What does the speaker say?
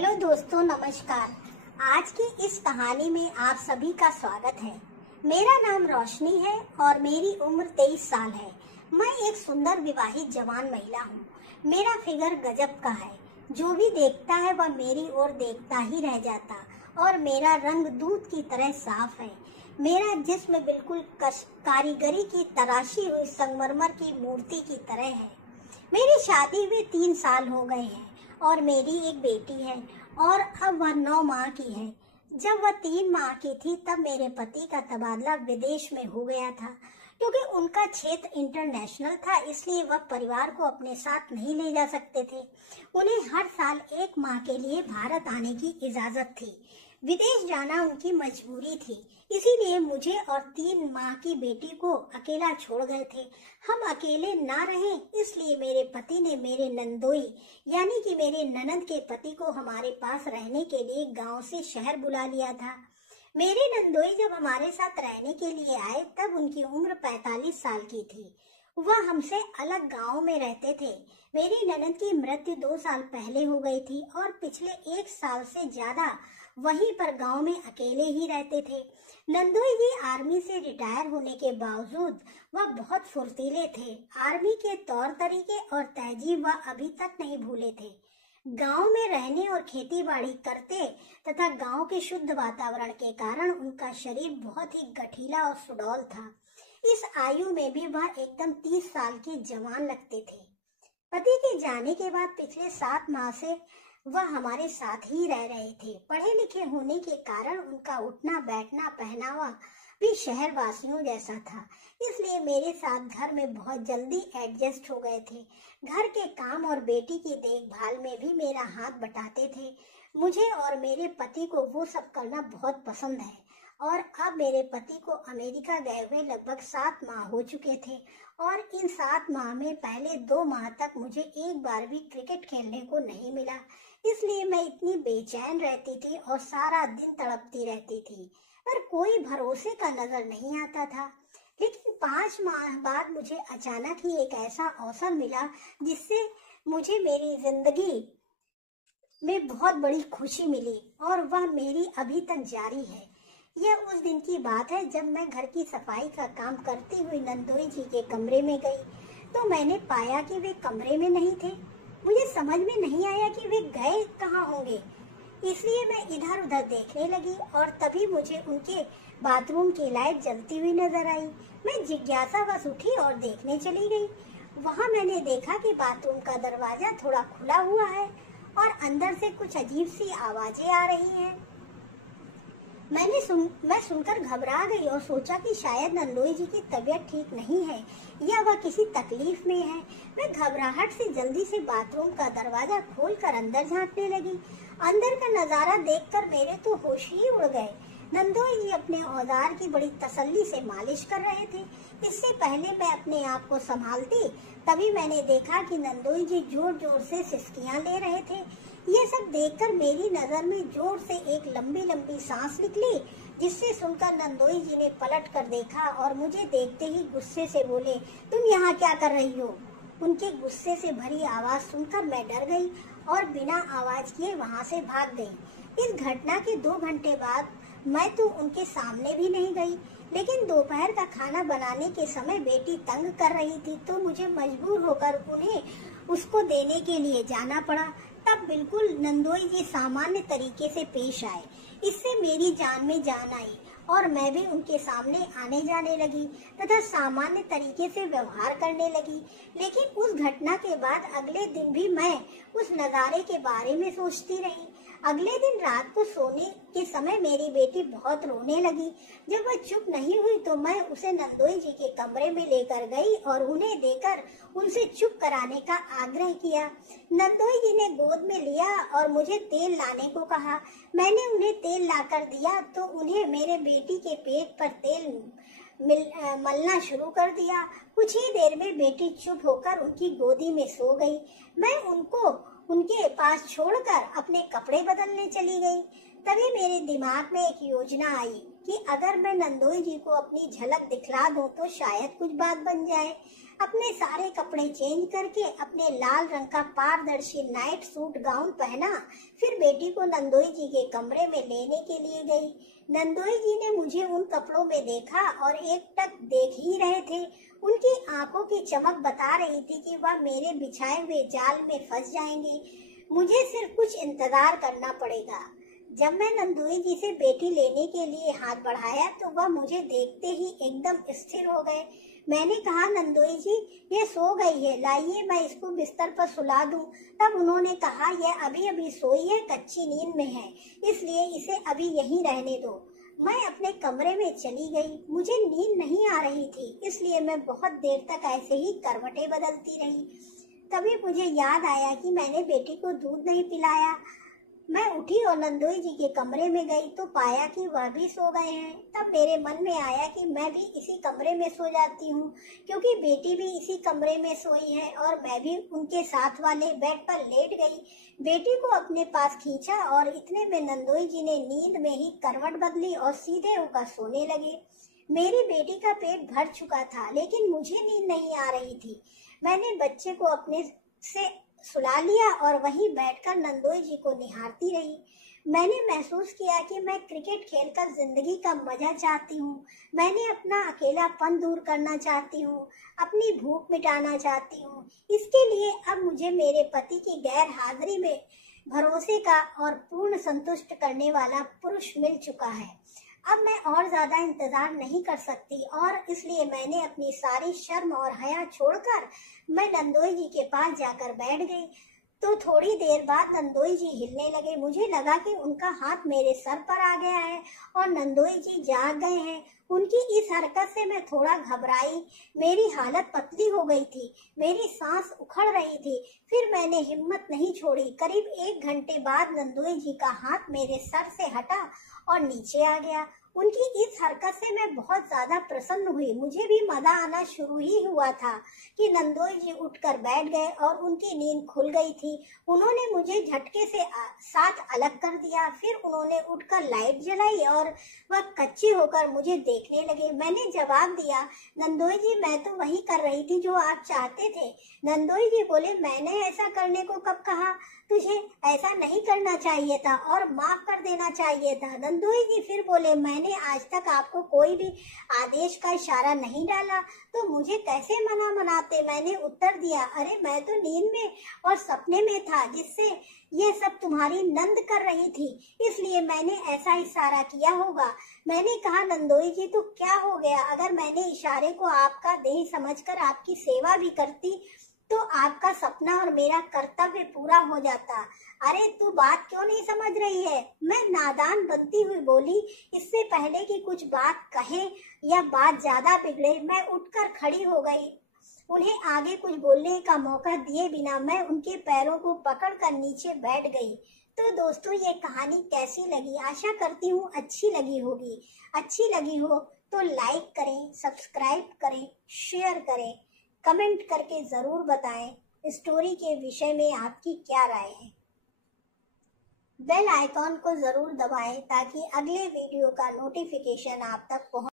Hello दोस्तों, नमस्कार। आज की इस कहानी में आप सभी का स्वागत है। मेरा नाम रोशनी है और मेरी उम्र 23 साल है। मैं एक सुंदर विवाहित जवान महिला हूँ। मेरा फिगर गजब का है। जो भी देखता है वह मेरी ओर देखता ही रह जाता और मेरा रंग दूध की तरह साफ है। मेरा जिस्म बिल्कुल कारीगरी की तराशी हुई संगमरमर की मूर्ति की तरह है। मेरी शादी हुए 3 साल हो गए हैं और मेरी एक बेटी है और अब वह 9 माह की है। जब वह 3 माह की थी तब मेरे पति का तबादला विदेश में हो गया था। क्योंकि उनका क्षेत्र इंटरनेशनल था, इसलिए वह परिवार को अपने साथ नहीं ले जा सकते थे। उन्हें हर साल 1 माह के लिए भारत आने की इजाजत थी। विदेश जाना उनकी मजबूरी थी, इसीलिए मुझे और 3 माह की बेटी को अकेला छोड़ गए थे। हम अकेले ना रहें, इसलिए मेरे पति ने मेरे नंदोई यानी कि मेरे ननद के पति को हमारे पास रहने के लिए गांव से शहर बुला लिया था। मेरे नंदोई जब हमारे साथ रहने के लिए आए तब उनकी उम्र 45 साल की थी। वह हमसे अलग गांव में रहते थे। मेरी ननद की मृत्यु 2 साल पहले हो गई थी और पिछले 1 साल से ज्यादा वहीं पर गांव में अकेले ही रहते थे। नंदोई जी आर्मी से रिटायर होने के बावजूद वह बहुत फुर्तीले थे। आर्मी के तौर तरीके और तहजीब वह अभी तक नहीं भूले थे। गांव में रहने और खेती बाड़ी करते तथा गांव के शुद्ध वातावरण के कारण उनका शरीर बहुत ही गठीला और सुडौल था। इस आयु में भी वह एकदम 30 साल के जवान लगते थे। पति के जाने के बाद पिछले 7 माह से वह हमारे साथ ही रह रहे थे। पढ़े लिखे होने के कारण उनका उठना बैठना पहनावा भी शहर वासियों जैसा था, इसलिए मेरे साथ घर में बहुत जल्दी एडजस्ट हो गए थे। घर के काम और बेटी की देखभाल में भी मेरा हाथ बटाते थे। मुझे और मेरे पति को वो सब करना बहुत पसंद है और अब मेरे पति को अमेरिका गए हुए लगभग 7 माह हो चुके थे और इन 7 माह में पहले 2 माह तक मुझे एक बार भी क्रिकेट खेलने को नहीं मिला। इसलिए मैं इतनी बेचैन रहती थी और सारा दिन तड़पती रहती थी, पर कोई भरोसे का नजर नहीं आता था। लेकिन 5 माह बाद मुझे अचानक ही एक ऐसा अवसर मिला जिससे मुझे मेरी जिंदगी में बहुत बड़ी खुशी मिली और वह मेरी अभी तक जारी है। यह उस दिन की बात है जब मैं घर की सफाई का काम करती हुई नंदोई जी के कमरे में गई तो मैंने पाया कि वे कमरे में नहीं थे। मुझे समझ में नहीं आया कि वे गए कहाँ होंगे, इसलिए मैं इधर उधर देखने लगी और तभी मुझे उनके बाथरूम की लाइट जलती हुई नजर आई। मैं जिज्ञासावश उठी और देखने चली गई। वहाँ मैंने देखा कि बाथरूम का दरवाजा थोड़ा खुला हुआ है और अंदर से कुछ अजीब सी आवाजें आ रही हैं। मैं सुनकर घबरा गई और सोचा कि शायद नंदोई जी की तबीयत ठीक नहीं है या वह किसी तकलीफ में है। मैं घबराहट से जल्दी से बाथरूम का दरवाजा खोलकर अंदर झांकने लगी। अंदर का नजारा देखकर मेरे तो होश ही उड़ गए। नंदोई जी अपने औजार की बड़ी तसल्ली से मालिश कर रहे थे। इससे पहले मैं अपने आप को संभालती तभी मैंने देखा कि नंदोई जी जोर जोर से सिसकियां ले रहे थे। ये सब देखकर मेरी नजर में जोर से एक लंबी लंबी सांस निकली, जिससे सुनकर नंदोई जी ने पलट कर देखा और मुझे देखते ही गुस्से से बोले, तुम यहाँ क्या कर रही हो? उनके गुस्से से भरी आवाज सुनकर मैं डर गई और बिना आवाज किए वहाँ से भाग गई। इस घटना के 2 घंटे बाद मैं तो उनके सामने भी नहीं गई, लेकिन दोपहर का खाना बनाने के समय बेटी तंग कर रही थी तो मुझे मजबूर होकर उन्हें उसको देने के लिए जाना पड़ा। तब बिल्कुल नंदोई जी सामान्य तरीके से पेश आए। इससे मेरी जान में जान आई और मैं भी उनके सामने आने जाने लगी तथा सामान्य तरीके से व्यवहार करने लगी। लेकिन उस घटना के बाद अगले दिन भी मैं उस नजारे के बारे में सोचती रही। अगले दिन रात को सोने के समय मेरी बेटी बहुत रोने लगी। जब वह चुप नहीं हुई तो मैं उसे नंदोई जी के कमरे में लेकर गई और उन्हें देकर उनसे चुप कराने का आग्रह किया। नंदोई जी ने गोद में लिया और मुझे तेल लाने को कहा। मैंने उन्हें तेल लाकर दिया तो उन्हें मेरे बेटी के पेट पर तेल मलना शुरू कर दिया। कुछ ही देर में बेटी चुप होकर उनकी गोदी में सो गई। मैं उनको उनके पास छोड़कर अपने कपड़े बदलने चली गई। तभी मेरे दिमाग में एक योजना आई कि अगर मैं नंदोई जी को अपनी झलक दिखला दूं तो शायद कुछ बात बन जाए। अपने सारे कपड़े चेंज करके अपने लाल रंग का पारदर्शी नाइट सूट गाउन पहना, फिर बेटी को नंदोई जी के कमरे में लेने के लिए गई। नंदोई जी ने मुझे उन कपड़ों में देखा और एकटक देख ही रहे थे। उनकी आंखों की चमक बता रही थी कि वह मेरे बिछाए हुए जाल में फंस जाएंगे। मुझे सिर्फ कुछ इंतजार करना पड़ेगा। जब मैं नंदोई जी से बेटी लेने के लिए हाथ बढ़ाया तो वह मुझे देखते ही एकदम स्थिर हो गए। मैंने कहा, नंदोई जी, ये सो गई है, लाइए मैं इसको बिस्तर पर सुला दूं। तब उन्होंने कहा, यह अभी अभी सोई है, कच्ची नींद में है, इसलिए इसे अभी यहीं रहने दो। मैं अपने कमरे में चली गई। मुझे नींद नहीं आ रही थी, इसलिए मैं बहुत देर तक ऐसे ही करवटें बदलती रही। तभी मुझे याद आया कि मैंने बेटी को दूध नहीं पिलाया। मैं उठी और नंदोई जी के कमरे में गई तो पाया कि वह भी सो गए हैं। तब मेरे मन में आया कि मैं भी इसी कमरे में सो जाती हूँ, क्योंकि बेटी भी इसी कमरे में सोई है और मैं भी उनके साथ वाले बेड पर लेट गई। बेटी को अपने पास खींचा और इतने में नंदोई जी ने नींद में ही करवट बदली और सीधे होकर सोने लगे। मेरी बेटी का पेट भर चुका था, लेकिन मुझे नींद नहीं आ रही थी। मैंने बच्चे को अपने से सुला लिया और वहीं बैठकर नंदोई जी को निहारती रही। मैंने महसूस किया कि मैं क्रिकेट खेलकर जिंदगी का मजा चाहती हूँ। मैंने अपना अकेलापन दूर करना चाहती हूँ, अपनी भूख मिटाना चाहती हूँ। इसके लिए अब मुझे मेरे पति की गैर हाजिरी में भरोसे का और पूर्ण संतुष्ट करने वाला पुरुष मिल चुका है। अब मैं और ज्यादा इंतजार नहीं कर सकती और इसलिए मैंने अपनी सारी शर्म और हया छोड़कर मैं नंदोई जी के पास जाकर बैठ गई। तो थोड़ी देर बाद नंदोई जी हिलने लगे। मुझे लगा कि उनका हाथ मेरे सर पर आ गया है और नंदोई जी जाग गए हैं। उनकी इस हरकत से मैं थोड़ा घबराई। मेरी हालत पतली हो गई थी, मेरी सांस उखड़ रही थी। फिर मैंने हिम्मत नहीं छोड़ी। करीब 1 घंटे बाद नंदोई जी का हाथ मेरे सर से हटा और नीचे आ गया। उनकी इस हरकत से मैं बहुत ज्यादा प्रसन्न हुई। मुझे भी मजा आना शुरू ही हुआ था कि नंदोई जी उठकर बैठ गए और उनकी नींद खुल गई थी। उन्होंने मुझे झटके से साथ अलग कर दिया। फिर उन्होंने उठकर लाइट जलाई और वह कच्ची होकर मुझे देखने लगे। मैंने जवाब दिया, नंदोई जी, मैं तो वही कर रही थी जो आप चाहते थे। नंदोई जी बोले, मैंने ऐसा करने को कब कहा? तुझे ऐसा नहीं करना चाहिए था और माफ कर देना चाहिए था। नंदोई जी फिर बोले, मैंने आज तक आपको कोई भी आदेश का इशारा नहीं डाला, तो मुझे कैसे मनाते? मैंने उत्तर दिया, अरे मैं तो नींद में और सपने में था, जिससे ये सब तुम्हारी नंद कर रही थी, इसलिए मैंने ऐसा इशारा किया होगा। मैंने कहा, नंदोई जी, तो क्या हो गया? अगर मैंने इशारे को आपका देह समझकर आपकी सेवा भी करती तो आपका सपना और मेरा कर्तव्य पूरा हो जाता। अरे तू बात क्यों नहीं समझ रही है? मैं नादान बनती हुई बोली। इससे पहले कि कुछ बात कहे या बात ज्यादा बिगड़े, मैं उठकर खड़ी हो गई। उन्हें आगे कुछ बोलने का मौका दिए बिना मैं उनके पैरों को पकड़कर नीचे बैठ गई। तो दोस्तों, ये कहानी कैसी लगी? आशा करती हूँ अच्छी लगी होगी। अच्छी लगी हो तो लाइक करें, सब्सक्राइब करें, शेयर करें, कमेंट करके जरूर बताएं स्टोरी के विषय में आपकी क्या राय है। बेल आइकॉन को जरूर दबाएं ताकि अगले वीडियो का नोटिफिकेशन आप तक पहुंचे।